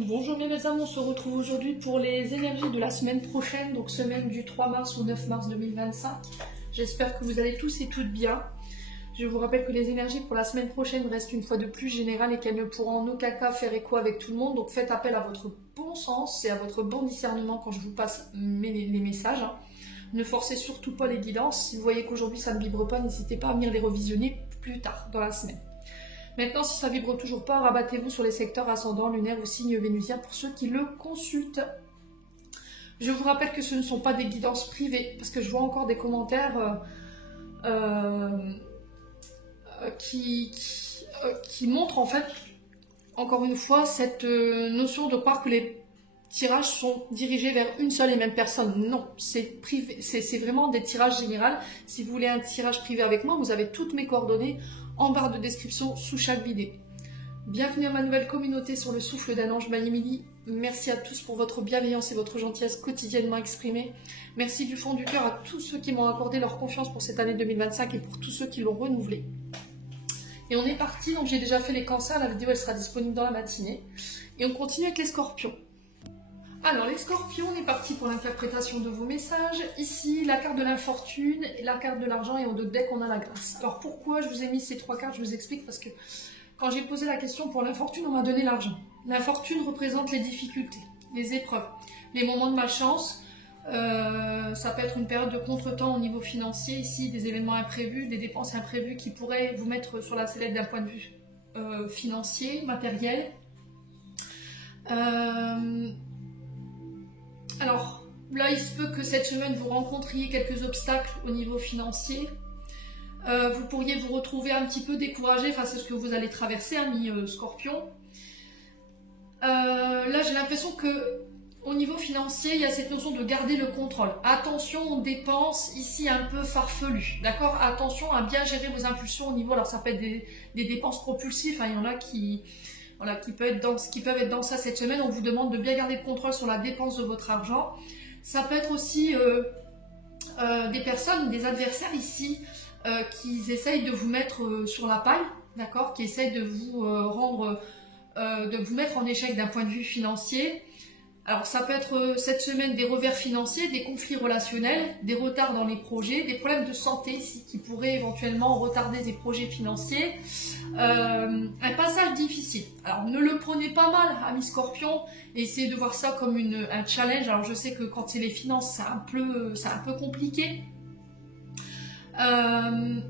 Bonjour mes belles âmes, on se retrouve aujourd'hui pour les énergies de la semaine prochaine, donc semaine du 3 mars au 9 mars 2025. J'espère que vous allez tous et toutes bien. Je vous rappelle que les énergies pour la semaine prochaine restent une fois de plus générales et qu'elles ne pourront en aucun cas faire écho avec tout le monde. Donc faites appel à votre bon sens et à votre bon discernement quand je vous passe les messages. Ne forcez surtout pas les guidances. Si vous voyez qu'aujourd'hui ça ne vibre pas, n'hésitez pas à venir les revisionner plus tard dans la semaine. Maintenant, si ça vibre toujours pas, rabattez-vous sur les secteurs ascendants, lunaires ou signes vénusiens pour ceux qui le consultent. Je vous rappelle que ce ne sont pas des guidances privées, parce que je vois encore des commentaires qui montrent en fait, encore une fois, cette notion de croire que les tirages sont dirigés vers une seule et même personne. Non, c'est privé, c'est vraiment des tirages généraux. Si vous voulez un tirage privé avec moi, vous avez toutes mes coordonnées en barre de description sous chaque vidéo. Bienvenue à ma nouvelle communauté sur le souffle d'un ange Emily. Merci à tous pour votre bienveillance et votre gentillesse quotidiennement exprimée. Merci du fond du cœur à tous ceux qui m'ont accordé leur confiance pour cette année 2025 et pour tous ceux qui l'ont renouvelée. Et on est parti, donc j'ai déjà fait les cancers, la vidéo elle sera disponible dans la matinée. Et on continue avec les scorpions. Alors les scorpions, on est parti pour l'interprétation de vos messages. Ici, la carte de l'infortune, la carte de l'argent et en deux decks, on a la grâce. Alors pourquoi je vous ai mis ces trois cartes? Je vous explique parce que quand j'ai posé la question pour l'infortune, on m'a donné l'argent. L'infortune représente les difficultés, les épreuves, les moments de malchance. Ça peut être une période de contretemps au niveau financier, ici, des événements imprévus, des dépenses imprévues qui pourraient vous mettre sur la sellette d'un point de vue financier, matériel. Alors, là, il se peut que cette semaine, vous rencontriez quelques obstacles au niveau financier. Vous pourriez vous retrouver un petit peu découragé face à ce que vous allez traverser, ami Scorpion. Là, j'ai l'impression que au niveau financier, il y a cette notion de garder le contrôle. Attention aux dépenses ici un peu farfelues, d'accord? Attention à bien gérer vos impulsions au niveau, alors ça peut être des dépenses propulsives, hein, il y en a qui... Voilà, qui peuvent être dans ça cette semaine. On vous demande de bien garder le contrôle sur la dépense de votre argent. Ça peut être aussi des personnes, des adversaires ici, qui essayent de vous mettre sur la paille, d'accord, qui essayent de vous de vous mettre en échec d'un point de vue financier. Alors ça peut être cette semaine des revers financiers, des conflits relationnels, des retards dans les projets, des problèmes de santé ici qui pourraient éventuellement retarder des projets financiers. Un passage difficile. Alors ne le prenez pas mal, amis Scorpion, et essayez de voir ça comme un challenge. Alors je sais que quand c'est les finances, c'est un peu compliqué. On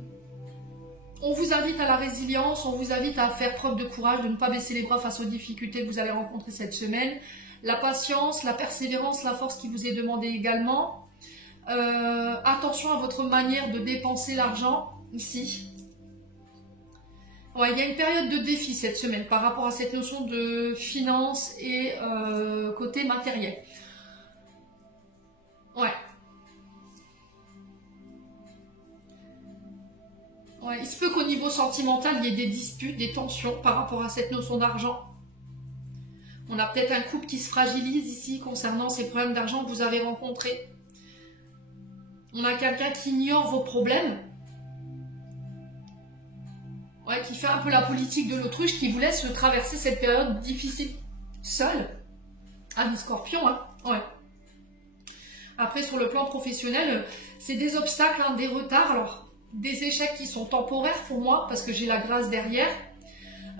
vous invite à la résilience, on vous invite à faire preuve de courage, de ne pas baisser les bras face aux difficultés que vous allez rencontrer cette semaine. La patience, la persévérance, la force qui vous est demandée également. Attention à votre manière de dépenser l'argent ici. Ouais, il y a une période de défi cette semaine par rapport à cette notion de finance et côté matériel. Ouais. Ouais, il se peut qu'au niveau sentimental, il y ait des disputes, des tensions par rapport à cette notion d'argent. On a peut-être un couple qui se fragilise ici concernant ces problèmes d'argent que vous avez rencontrés. On a quelqu'un qui ignore vos problèmes. Ouais, qui fait un peu la politique de l'autruche, qui vous laisse traverser cette période difficile seul. Ah, Scorpion, hein. Ouais. Après, sur le plan professionnel, c'est des obstacles, hein, des retards, alors des échecs qui sont temporaires pour moi, parce que j'ai la grâce derrière.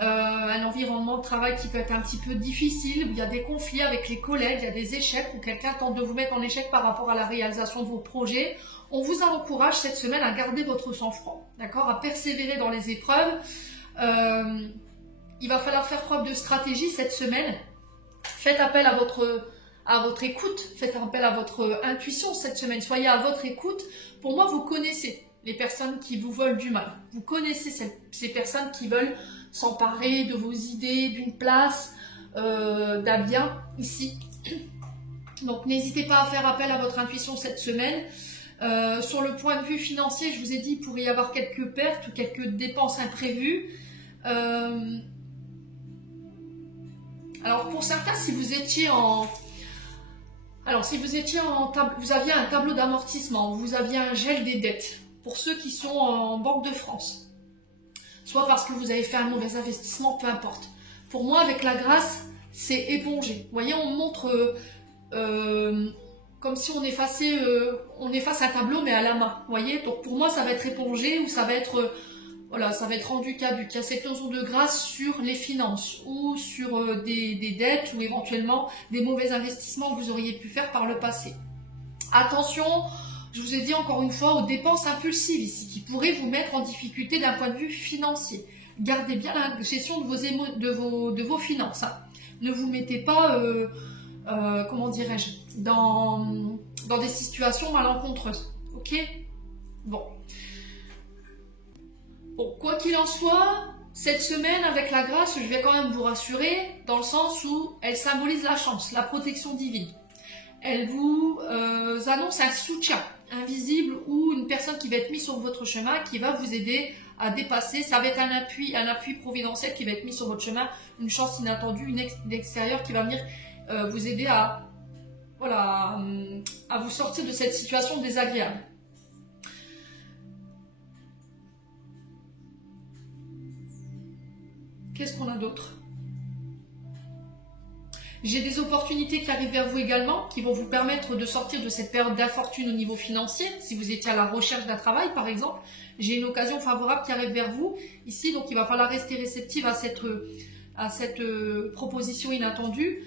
Un environnement de travail qui peut être un petit peu difficile, où il y a des conflits avec les collègues, il y a des échecs, où quelqu'un tente de vous mettre en échec par rapport à la réalisation de vos projets. On vous encourage cette semaine à garder votre sang-froid, d'accord, à persévérer dans les épreuves. Il va falloir faire preuve de stratégie cette semaine. Faites appel à votre écoute, faites appel à votre intuition cette semaine. Soyez à votre écoute. Pour moi, vous connaissez les personnes qui vous veulent du mal. Vous connaissez ces personnes qui veulent s'emparer de vos idées, d'une place, d'un bien ici. Donc n'hésitez pas à faire appel à votre intuition cette semaine. Sur le point de vue financier, je vous ai dit, il pourrait y avoir quelques pertes ou quelques dépenses imprévues. Alors pour certains, si vous étiez vous aviez un tableau d'amortissement, vous aviez un gel des dettes, pour ceux qui sont en Banque de France, soit parce que vous avez fait un mauvais investissement, peu importe. Pour moi, avec la grâce, c'est éponger. Vous voyez, on montre comme si on effaçait, on efface un tableau mais à la main. Vous voyez, donc pour moi ça va être épongé ou ça va être voilà, ça va être rendu caduc. Il y a cette notion de grâce sur les finances ou sur des dettes ou éventuellement des mauvais investissements que vous auriez pu faire par le passé. Attention, je vous ai dit encore une fois aux dépenses impulsives ici qui pourraient vous mettre en difficulté d'un point de vue financier. Gardez bien la gestion de vos finances. Hein. Ne vous mettez pas, comment dirais-je, dans des situations malencontreuses. Ok? Bon. Bon, quoi qu'il en soit, cette semaine avec la grâce, je vais quand même vous rassurer dans le sens où elle symbolise la chance, la protection divine. Elle vous annonce un soutien invisible ou une personne qui va être mise sur votre chemin, qui va vous aider à dépasser. Ça va être un appui providentiel qui va être mis sur votre chemin, une chance inattendue, une aide extérieure qui va venir vous aider à, voilà, à vous sortir de cette situation désagréable. Qu'est-ce qu'on a d'autre? J'ai des opportunités qui arrivent vers vous également, qui vont vous permettre de sortir de cette période d'infortune au niveau financier. Si vous étiez à la recherche d'un travail, par exemple, j'ai une occasion favorable qui arrive vers vous ici, donc il va falloir rester réceptive à cette proposition inattendue.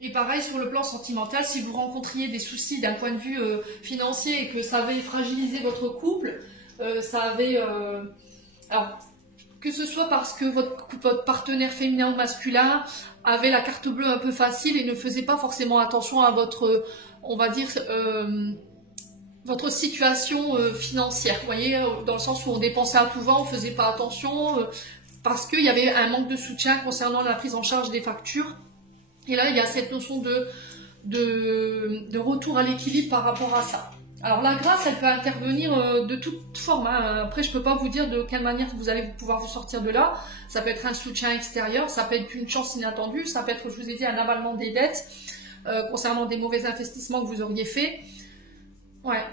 Et pareil, sur le plan sentimental, si vous rencontriez des soucis d'un point de vue financier et que ça avait fragilisé votre couple, ça avait... alors, que ce soit parce que votre partenaire féminin ou masculin avait la carte bleue un peu facile et ne faisait pas forcément attention à votre, on va dire, votre situation financière. Vous voyez, dans le sens où on dépensait à tout va, on ne faisait pas attention, parce qu'il y avait un manque de soutien concernant la prise en charge des factures. Et là, il y a cette notion de retour à l'équilibre par rapport à ça. Alors la grâce, elle peut intervenir de toute forme. Hein. Après, je ne peux pas vous dire de quelle manière vous allez pouvoir vous sortir de là. Ça peut être un soutien extérieur, ça peut être une chance inattendue, ça peut être, je vous ai dit, un avalement des dettes concernant des mauvais investissements que vous auriez faits. Ouais.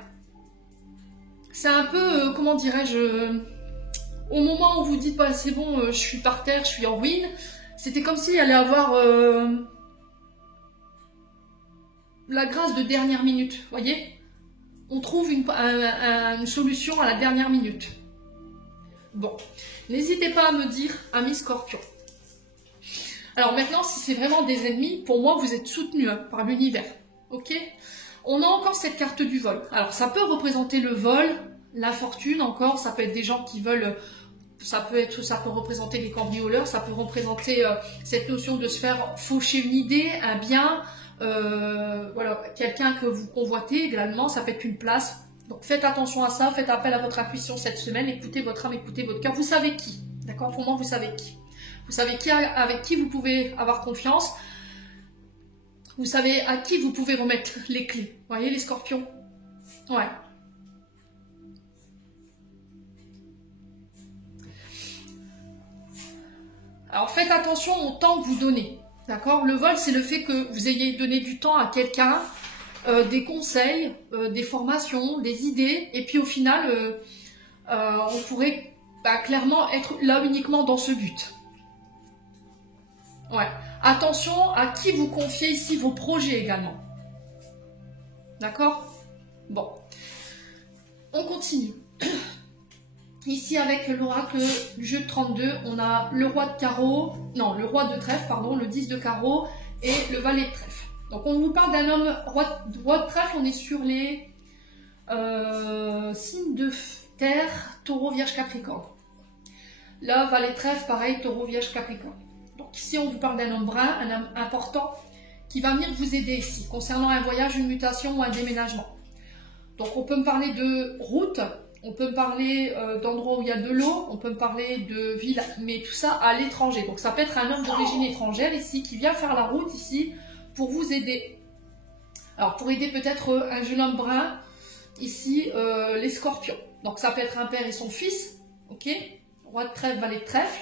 C'est un peu, comment dirais-je, au moment où vous dites, bah, c'est bon, je suis par terre, je suis en ruine, c'était comme s'il allait avoir la grâce de dernière minute, vous voyez? On trouve une solution à la dernière minute. Bon, n'hésitez pas à me dire, amis Scorpion. Alors maintenant, si c'est vraiment des ennemis, pour moi, vous êtes soutenus hein, par l'univers. Ok? On a encore cette carte du vol. Alors, ça peut représenter le vol, la fortune encore. Ça peut être des gens qui veulent... Ça peut représenter des cambrioleurs. Ça peut représenter cette notion de se faire faucher une idée, un bien... voilà, quelqu'un que vous convoitez également, ça peut être une place. Donc faites attention à ça, faites appel à votre intuition cette semaine, écoutez votre âme, écoutez votre cœur. Vous savez qui, d'accord? Pour moi, vous savez qui. Vous savez qui, avec qui vous pouvez avoir confiance. Vous savez à qui vous pouvez remettre les clés. Vous voyez les scorpions? Ouais. Alors faites attention au temps que vous donnez. D'accord? Le vol, c'est le fait que vous ayez donné du temps à quelqu'un, des conseils, des formations, des idées, et puis au final, on pourrait clairement être là uniquement dans ce but. Ouais. Attention à qui vous confiez ici vos projets également. D'accord? Bon. On continue. Ici, avec l'oracle du jeu de 32, on a le roi de carreau, non, le roi de trèfle, pardon, le 10 de carreau et le valet de trèfle. Donc, on nous parle d'un homme roi de trèfle, on est sur les signes de terre, taureau, vierge, capricorne. Là, valet de trèfle, pareil, taureau, vierge, capricorne. Donc, ici, on vous parle d'un homme brun, un homme important qui va venir vous aider ici, concernant un voyage, une mutation ou un déménagement. Donc, on peut me parler de route. On peut me parler d'endroits où il y a de l'eau, on peut me parler de villes, mais tout ça à l'étranger. Donc ça peut être un homme d'origine étrangère ici qui vient faire la route ici pour vous aider. Alors pour aider peut-être un jeune homme brun, ici les scorpions. Donc ça peut être un père et son fils, ok, roi de trèfle, valet de trèfle.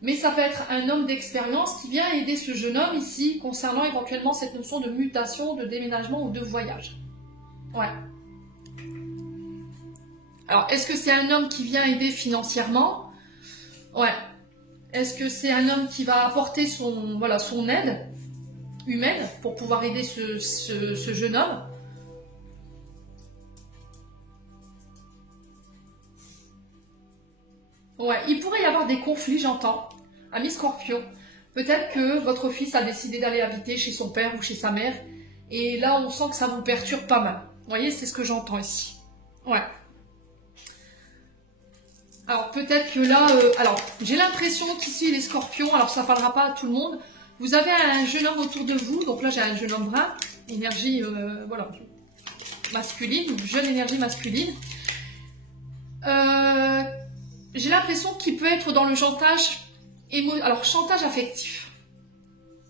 Mais ça peut être un homme d'expérience qui vient aider ce jeune homme ici concernant éventuellement cette notion de mutation, de déménagement ou de voyage. Ouais. Alors, est-ce que c'est un homme qui vient aider financièrement? Ouais. Est-ce que c'est un homme qui va apporter son, voilà, son aide humaine pour pouvoir aider ce jeune homme? Ouais, il pourrait y avoir des conflits, j'entends. Ami Scorpion. Peut-être que votre fils a décidé d'aller habiter chez son père ou chez sa mère. Et là, on sent que ça vous perturbe pas mal. Vous voyez, c'est ce que j'entends ici. Ouais. Alors, peut-être que là... alors, j'ai l'impression qu'ici, les scorpions, alors ça ne parlera pas à tout le monde, vous avez un jeune homme autour de vous. Donc là, j'ai un jeune homme brun. Énergie, voilà, masculine. Jeune énergie masculine. J'ai l'impression qu'il peut être dans le chantage, alors chantage affectif.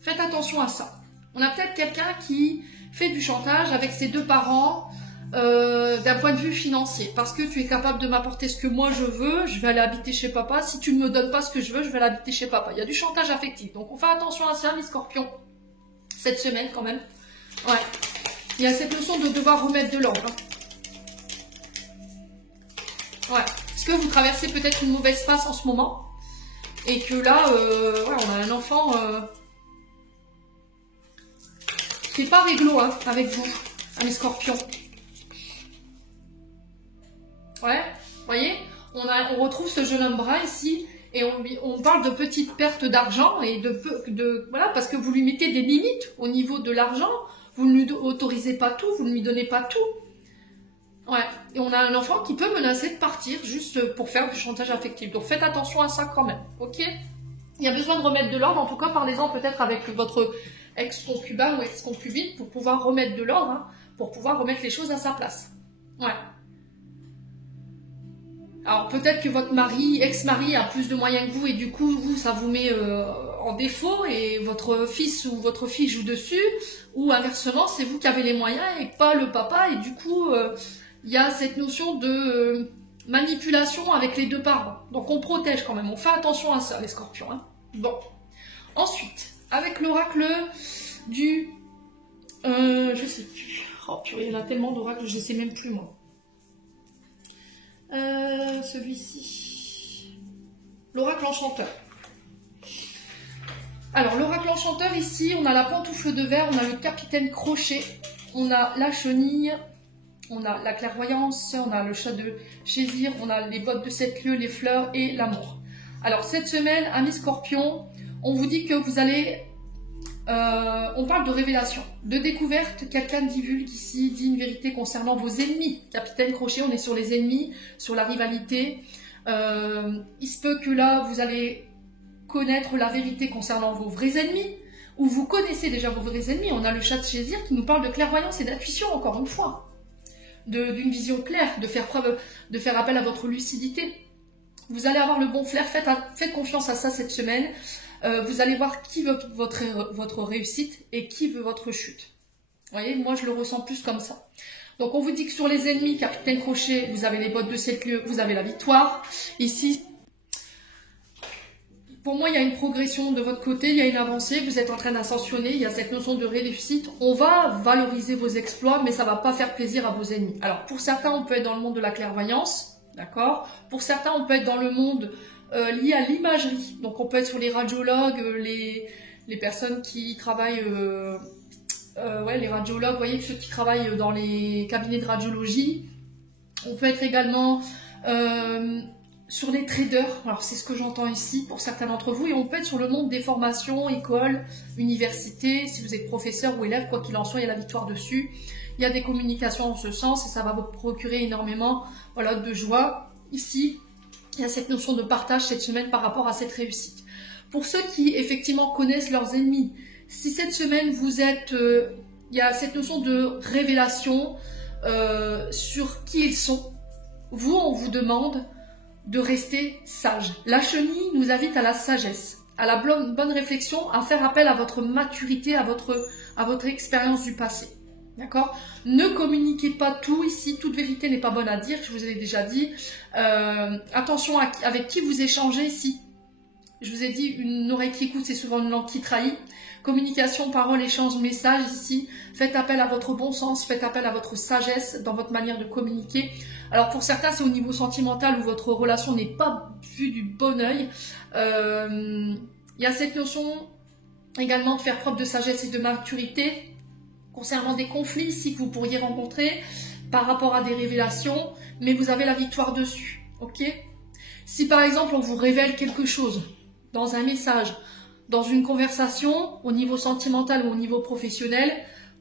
Faites attention à ça. On a peut-être quelqu'un qui fait du chantage avec ses deux parents d'un point de vue financier. Parce que tu es capable de m'apporter ce que moi je veux, je vais aller habiter chez papa. Si tu ne me donnes pas ce que je veux, je vais aller habiter chez papa. Il y a du chantage affectif. Donc on fait attention à ça, les scorpions. Cette semaine quand même. Ouais. Il y a cette notion de devoir remettre de l'ordre. Ouais. Est-ce que vous traversez peut-être une mauvaise passe en ce moment? Et que là, ouais, on a un enfant qui n'est pas réglo hein, avec vous, mes scorpions. Ouais, vous voyez, on retrouve ce jeune homme brun ici, et on parle de petites pertes d'argent, et voilà, parce que vous lui mettez des limites au niveau de l'argent, vous ne lui autorisez pas tout, vous ne lui donnez pas tout. Ouais, et on a un enfant qui peut menacer de partir juste pour faire du chantage affectif. Donc faites attention à ça quand même, ok? Il y a besoin de remettre de l'ordre, en tout cas parlez-en peut-être avec votre ex-concubin ou ex-concubine pour pouvoir remettre de l'ordre, hein, pour pouvoir remettre les choses à sa place. Ouais. Alors peut-être que votre mari, ex-mari a plus de moyens que vous et du coup, vous, ça vous met en défaut et votre fils ou votre fille joue dessus, ou inversement, c'est vous qui avez les moyens et pas le papa et du coup... il y a cette notion de manipulation avec les deux parents. Donc on protège quand même, on fait attention à ça les scorpions. Hein. Bon. Ensuite, avec l'oracle du... je sais plus. Oh purée, il y en a tellement d'oracles, je ne sais même plus moi. Celui-ci. L'oracle enchanteur. Alors l'oracle enchanteur ici, on a la pantoufle de verre, on a le capitaine crochet, on a la chenille... On a la clairvoyance, on a le chat de Chézir, on a les bottes de 7 lieues, les fleurs et l'amour. Alors cette semaine, amis scorpions, on vous dit que vous allez... on parle de révélation, de découverte. Quelqu'un divulgue ici, dit une vérité concernant vos ennemis. Capitaine Crochet, on est sur les ennemis, sur la rivalité. Il se peut que là, vous allez connaître la vérité concernant vos vrais ennemis, ou vous connaissez déjà vos vrais ennemis. On a le chat de Chézir qui nous parle de clairvoyance et d'intuition, encore une fois. D'une vision claire, de faire appel à votre lucidité. Vous allez avoir le bon flair, faites confiance à ça cette semaine. Vous allez voir qui veut votre réussite et qui veut votre chute. Vous voyez, moi je le ressens plus comme ça. Donc on vous dit que sur les ennemis, capitaine Crochet, vous avez les bottes de 7 lieues, vous avez la victoire. Ici, pour moi, il y a une progression de votre côté, il y a une avancée, vous êtes en train d'ascensionner, il y a cette notion de réussite. On va valoriser vos exploits, mais ça ne va pas faire plaisir à vos ennemis. Alors, pour certains, on peut être dans le monde de la clairvoyance, d'accord? Pour certains, on peut être dans le monde lié à l'imagerie. Donc, on peut être sur les radiologues, les personnes qui travaillent... ouais, les radiologues, vous voyez, ceux qui travaillent dans les cabinets de radiologie. On peut être également... sur les traders, alors c'est ce que j'entends ici pour certains d'entre vous, et on peut être sur le monde des formations, écoles, universités, si vous êtes professeur ou élève, quoi qu'il en soit, il y a la victoire dessus. Il y a des communications en ce sens et ça va vous procurer énormément voilà, de joie. Ici, il y a cette notion de partage cette semaine par rapport à cette réussite. Pour ceux qui effectivement connaissent leurs ennemis, si cette semaine vous êtes, il y a cette notion de révélation sur qui ils sont, vous, on vous demande de rester sage. La chenille nous invite à la sagesse, à la bonne réflexion, à faire appel à votre maturité, à votre expérience du passé. D'accord? Ne communiquez pas tout ici, toute vérité n'est pas bonne à dire, je vous ai déjà dit. Attention avec qui vous échangez ici. Je vous ai dit, une oreille qui écoute, c'est souvent une langue qui trahit. Communication, parole, échange, message ici. Faites appel à votre bon sens, faites appel à votre sagesse dans votre manière de communiquer. Alors pour certains, c'est au niveau sentimental où votre relation n'est pas vue du bon œil. Il y a cette notion également de faire preuve de sagesse et de maturité concernant des conflits ici que vous pourriez rencontrer par rapport à des révélations, mais vous avez la victoire dessus. Ok ? Si par exemple on vous révèle quelque chose dans un message, dans une conversation, au niveau sentimental ou au niveau professionnel,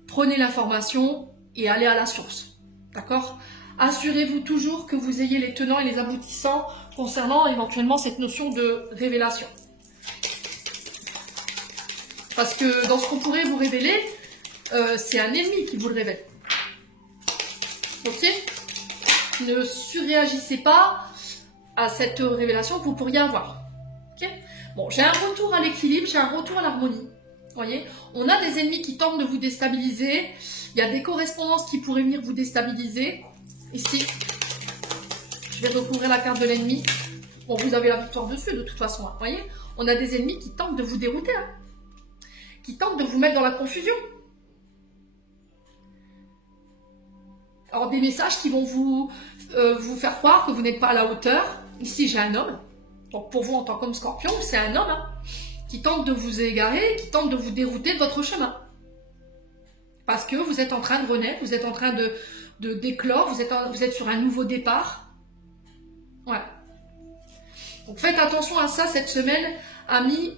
prenez l'information et allez à la source. D'accord ? Assurez-vous toujours que vous ayez les tenants et les aboutissants concernant éventuellement cette notion de révélation. Parce que dans ce qu'on pourrait vous révéler, c'est un ennemi qui vous le révèle. Ok ? Ne surréagissez pas à cette révélation que vous pourriez avoir. Ok ? Bon, j'ai un retour à l'équilibre, j'ai un retour à l'harmonie. Voyez, on a des ennemis qui tentent de vous déstabiliser. Il y a des correspondances qui pourraient venir vous déstabiliser. Ici, je vais recouvrir la carte de l'ennemi. Bon, vous avez la victoire dessus de toute façon. Hein, voyez, on a des ennemis qui tentent de vous dérouter, hein, qui tentent de vous mettre dans la confusion. Alors, des messages qui vont vous faire croire que vous n'êtes pas à la hauteur. Ici, j'ai un homme. Donc pour vous en tant qu'homme scorpion, c'est un homme hein, qui tente de vous égarer, qui tente de vous dérouter de votre chemin. Parce que vous êtes en train de renaître, vous êtes en train de d'éclore, vous êtes sur un nouveau départ. Voilà. Donc faites attention à ça cette semaine, amis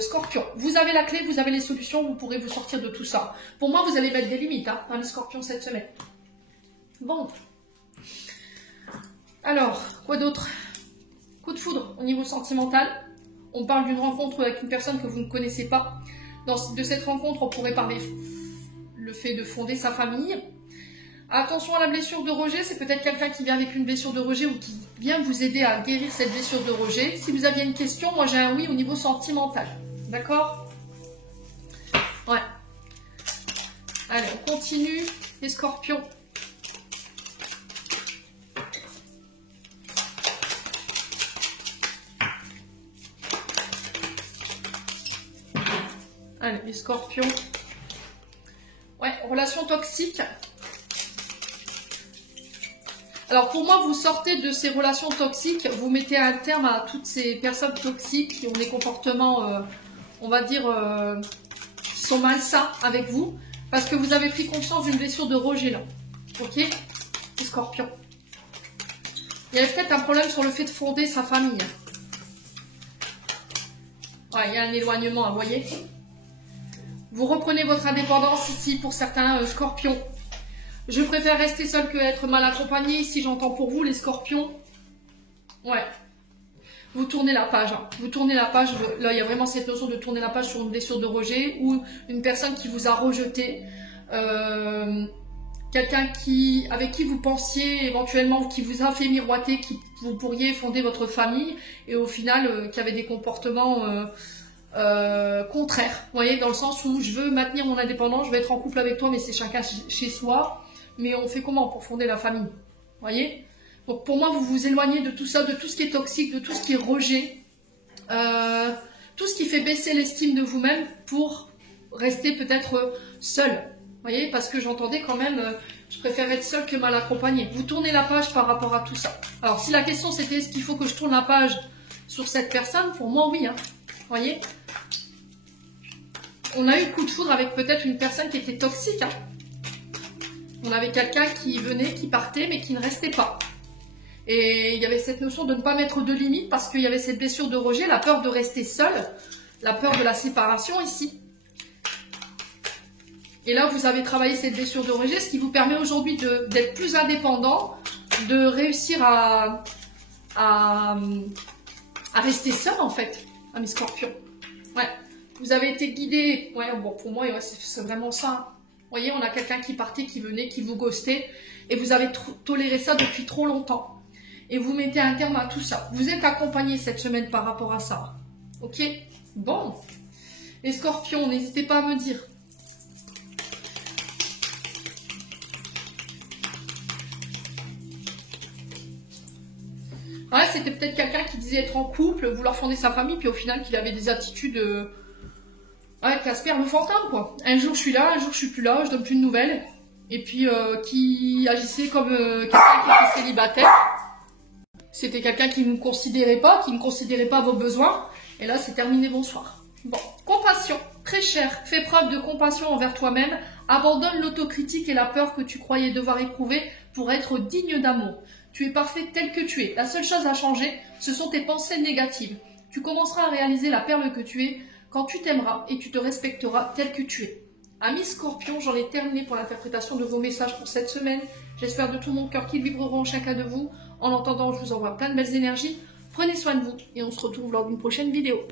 scorpion. Vous avez la clé, vous avez les solutions, vous pourrez vous sortir de tout ça. Pour moi, vous allez mettre des limites, hein, amis scorpion cette semaine. Bon. Alors, quoi d'autre ? Coup de foudre au niveau sentimental. On parle d'une rencontre avec une personne que vous ne connaissez pas. De cette rencontre, on pourrait parler le fait de fonder sa famille. Attention à la blessure de rejet. C'est peut-être quelqu'un qui vient avec une blessure de rejet ou qui vient vous aider à guérir cette blessure de rejet. Si vous aviez une question, moi j'ai un oui au niveau sentimental. D'accord ? Ouais. Allez, on continue. Les scorpions. Allez, les scorpions. Ouais, relation toxique. Alors pour moi, vous sortez de ces relations toxiques, vous mettez un terme à toutes ces personnes toxiques qui ont des comportements, on va dire, qui sont malsains avec vous, parce que vous avez pris conscience d'une blessure de rejet là. Ok ? Les scorpions. Il y avait peut-être un problème sur le fait de fonder sa famille. Ouais, il y a un éloignement, vous voyez ? Vous reprenez votre indépendance ici pour certains scorpions. Je préfère rester seul que être mal accompagné. Ici, j'entends pour vous les scorpions. Ouais. Vous tournez la page. Hein. Vous tournez la page. Là, il y a vraiment cette notion de tourner la page sur une blessure de rejet ou une personne qui vous a rejeté. Quelqu'un avec qui vous pensiez éventuellement, qui vous a fait miroiter, qui vous pourriez fonder votre famille et au final, qui avait des comportements... contraire, vous voyez, dans le sens où je veux maintenir mon indépendance, je vais être en couple avec toi, mais c'est chacun chez soi. Mais on fait comment pour fonder la famille, vous voyez? Donc pour moi, vous vous éloignez de tout ça, de tout ce qui est toxique, de tout ce qui est rejet, tout ce qui fait baisser l'estime de vous-même pour rester peut-être seul, vous voyez? Parce que j'entendais quand même, je préfère être seul que mal accompagné. Vous tournez la page par rapport à tout ça. Alors si la question c'était est-ce qu'il faut que je tourne la page sur cette personne, pour moi oui, hein. Vous voyez, on a eu le coup de foudre avec peut-être une personne qui était toxique. Hein. On avait quelqu'un qui venait, qui partait, mais qui ne restait pas. Et il y avait cette notion de ne pas mettre de limites parce qu'il y avait cette blessure de rejet, la peur de rester seul, la peur de la séparation ici. Et là, vous avez travaillé cette blessure de rejet, ce qui vous permet aujourd'hui d'être plus indépendant, de réussir à rester seul en fait. Ah, mes scorpions. Ouais. Vous avez été guidé. Ouais, bon, pour moi, ouais, c'est vraiment ça. Vous voyez, on a quelqu'un qui partait, qui venait, qui vous ghostait. Et vous avez toléré ça depuis trop longtemps. Et vous mettez un terme à tout ça. Vous êtes accompagné cette semaine par rapport à ça. Ok? Bon. Les scorpions, n'hésitez pas à me dire. Ouais, c'était peut-être quelqu'un qui disait être en couple, vouloir fonder sa famille, puis au final qu'il avait des attitudes... Ouais, Casper le fantôme, quoi. Un jour je suis là, un jour je suis plus là, je donne plus de nouvelles. Et puis qui agissait comme quelqu'un qui était célibataire. C'était quelqu'un qui ne considérait pas, vos besoins. Et là, c'est terminé, bonsoir. Bon, compassion, très cher. Fais preuve de compassion envers toi-même. Abandonne l'autocritique et la peur que tu croyais devoir éprouver pour être digne d'amour. Tu es parfait tel que tu es. La seule chose à changer, ce sont tes pensées négatives. Tu commenceras à réaliser la perle que tu es quand tu t'aimeras et tu te respecteras tel que tu es. Amis Scorpions, j'en ai terminé pour l'interprétation de vos messages pour cette semaine. J'espère de tout mon cœur qu'ils vibreront chacun de vous. En attendant, je vous envoie plein de belles énergies. Prenez soin de vous et on se retrouve lors d'une prochaine vidéo.